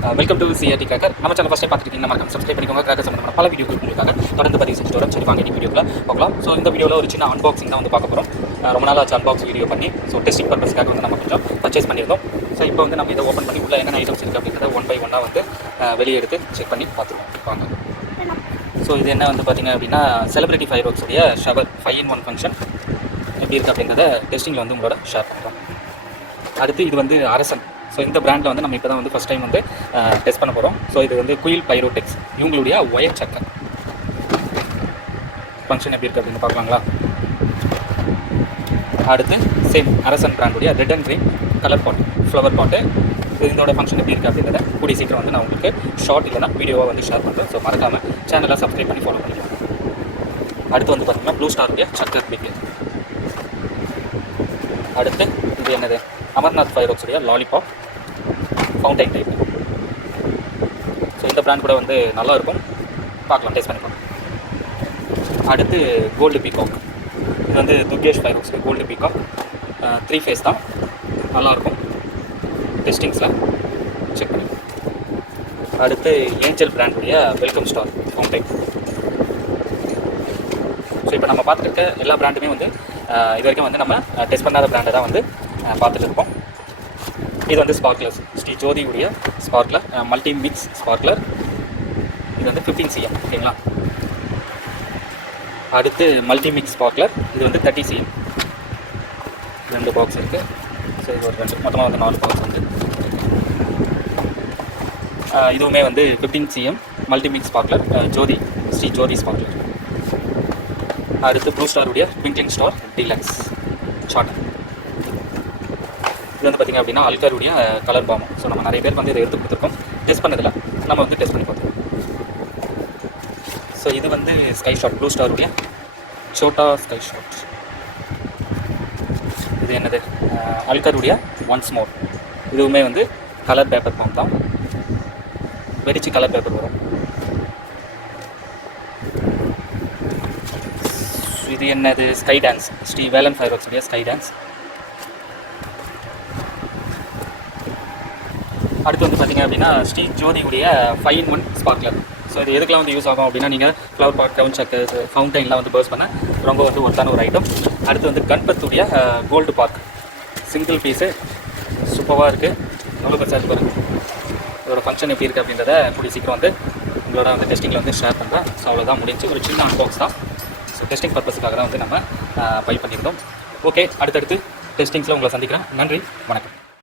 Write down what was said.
Welcome to CRT cracker நம்ம channel ஃபஸ்ட்டே பார்த்துருக்கீங்க நம்ம சப்ஸ்கிரைப் பண்ணிக்கோங்க. கிராக்கர் சம்பந்தமான பல வீடியோ உங்களுக்காக தொடர்ந்து பதிவு செஞ்சுட்டு வரோம் சரி வாங்க இந்த வீடியோவில் பார்க்கலாம் ஸோ இந்த வீடியோவில் ஒரு சின்ன அன்பாக்சிங் தான் வந்து பார்க்க போகிறோம் uh, ரொம்ப நாள் ஆச்சு அன்பாக்ஸ் வீடியோ பண்ணி. ஸோ டெஸ்டிங் பர்பஸ்க்காக வந்து நம்ம கொஞ்சம் பர்ச்சேஸ் பண்ணியிருந்தோம். ஸோ இப்போ வந்து நம்ம இதை ஓப்பன் பண்ணி உள்ள என்னென்ன ஐட்டம்ஸ் இருக்குது அப்படின்றத ஒன் பை ஒன்னாக வந்து uh, வெளியே எடுத்து செக் பண்ணி பார்த்துருவோம். வாங்க. ஸோ இது என்ன வந்து பார்த்தீங்க அப்படின்னா celebrity five ஒர்க்ஸுடைய shower five in one function எப்படி இருக்குது அப்படின்றத டெஸ்டிங்கில் வந்து உங்களோட ஷேர் பண்ணுறோம் அடுத்து இது வந்து அரசன். ஸோ இந்த பிராண்டில் வந்து நம்ம இப்போ தான் வந்து ஃபஸ்ட் டைம் வந்து டெஸ்ட் பண்ண போகிறோம் ஸோ இது வந்து குயில் பைரோடெக்ஸ் இவங்களுடைய ஒயர் சக்கர் ஃபங்க்ஷன் எப்படி இருக்குது அப்படின்னு பார்க்கலாங்களா? அடுத்து same Arasan பிராண்டுடைய red and green colour pot flower பாட்டு இதோட ஃபங்க்ஷன் எப்படி இருக்குது அப்படின்றத கூடிய சீக்கிரம் வந்து நான் உங்களுக்கு ஷார்ட் இல்லைனா வீடியோவாக வந்து ஷேர் பண்ணுறேன் ஸோ மறக்காமல் சேனலை சப்ஸ்கிரைப் பண்ணி ஃபாலோ பண்ணிக்கலாம் அடுத்து வந்து பார்த்தீங்கன்னா ப்ளூ ஸ்டாருடைய சக்கர் பிக்கு அடுத்து இது என்னது? அமர்நாத் ஃபைரோக்ஸுடைய லாலிபாப் ஃபவுண்டைன் டைப் ஸோ இந்த பிராண்ட் கூட வந்து நல்லா இருக்கும் பார்க்கலாம் டேஸ்ட் பண்ணி பார்க்கலாம். அடுத்து கோல்டு பீகாக் இது வந்து Durgesh fireworks gold peacock three phase தான். நல்லாயிருக்கும். டெஸ்டிங்ஸில் செக் பண்ணி அடுத்து ஏஞ்சல் பிராண்டுடைய வெல்கம் ஸ்டார் ஃபவுண்டைன் ஸோ இப்போ நம்ம பார்த்துருக்க எல்லா பிராண்டுமே வந்து இது வரைக்கும் வந்து நம்ம டெஸ்ட் பண்ணாத பிராண்டை தான் வந்து பார்த்துட்டு இருப்போம் இது வந்து ஸ்பார்க்லர்ஸ் ஸ்ரீ ஜோதியுடைய ஸ்பார்க்லர் மல்டி மிக்ஸ் ஸ்பார்க்லர் இது வந்து ஃபிஃப்டீன் சிஎம் ஓகேங்களா அடுத்து மல்டி மிக்ஸ் ஸ்பார்க்லர் இது வந்து தேர்ட்டி சிஎம் ரெண்டு பாக்ஸ் இருக்குது ஸோ இது ஒரு ரெண்டு மொத்தமாக வந்து நாலு பாக்ஸ் வந்து. இதுவுமே வந்து fifteen cm multi mix sparkler Jyothi Sri Jyothi sparkler அடுத்து ப்ளூ ஸ்டாருடைய ட்விங்க்லிங் ஸ்டார் டீலக்ஸ் ஷார்ட் இது வந்து பார்த்திங்க அப்படின்னா அல்காருடைய கலர் பாம் ஸோ நம்ம நிறைய பேர் வந்து இதை எடுத்து கொடுத்துருக்கோம். டெஸ்ட் பண்ணதில்லை நம்ம வந்து டெஸ்ட் பண்ணி பார்த்தோம் ஸோ இது வந்து ஸ்கை ஷாட் ப்ளூ ஸ்டாருடைய சோட்டா ஸ்கை ஷாட் இது என்னது? அல்காருடைய ஒன்ஸ் மோர் இதுவுமே வந்து கலர் பேப்பர் பாம் தான். வெடிச்சு கலர் பேப்பர் வரும். இது என்னது? ஸ்கை டான்ஸ் ஸ்ரீ வேலன் ஃபைரோக்ஸுடைய ஸ்கை டான்ஸ் அடுத்து வந்து பார்த்தீங்க அப்படின்னா ஸ்ரீ ஜோதியுடைய ஃபைவ் ஒன் ஸ்பார்க்லர் ஸோ இது எதுக்கெலாம் வந்து யூஸ் ஆகும் அப்படின்னா நீங்கள் ஃப்ளவர் பார்க் கவுன் சக்கர்ஸ் ஃபவுண்டைன்லாம் வந்து பர்ஸ் பண்ண ரொம்ப வந்து ஒருத்தான ஒரு ஐட்டம் அடுத்து வந்து கண்பத்துடைய கோல்டு பார்க் சிங்கிள் பீஸு சூப்பராக இருக்குது எவ்வளோ பெருசாக இருக்கு இதோட ஃபங்க்ஷன் எப்படி இருக்குது அப்படின்றத கூடிய சீக்கிரம் வந்து உங்களோட வந்து டெஸ்டிங்கில் வந்து ஷேர் பண்ணுறேன் ஸோ அவ்வளோதான் முடிஞ்சு ஒரு சின்ன அன்பாக்ஸ் தான். ஸோ டெஸ்டிங் பர்பஸுக்காக தான் வந்து நம்ம பை பண்ணியிருந்தோம். ஓகே அடுத்தடுத்து டெஸ்டிங்ஸில் உங்களை சந்திக்கிறேன். நன்றி. வணக்கம்.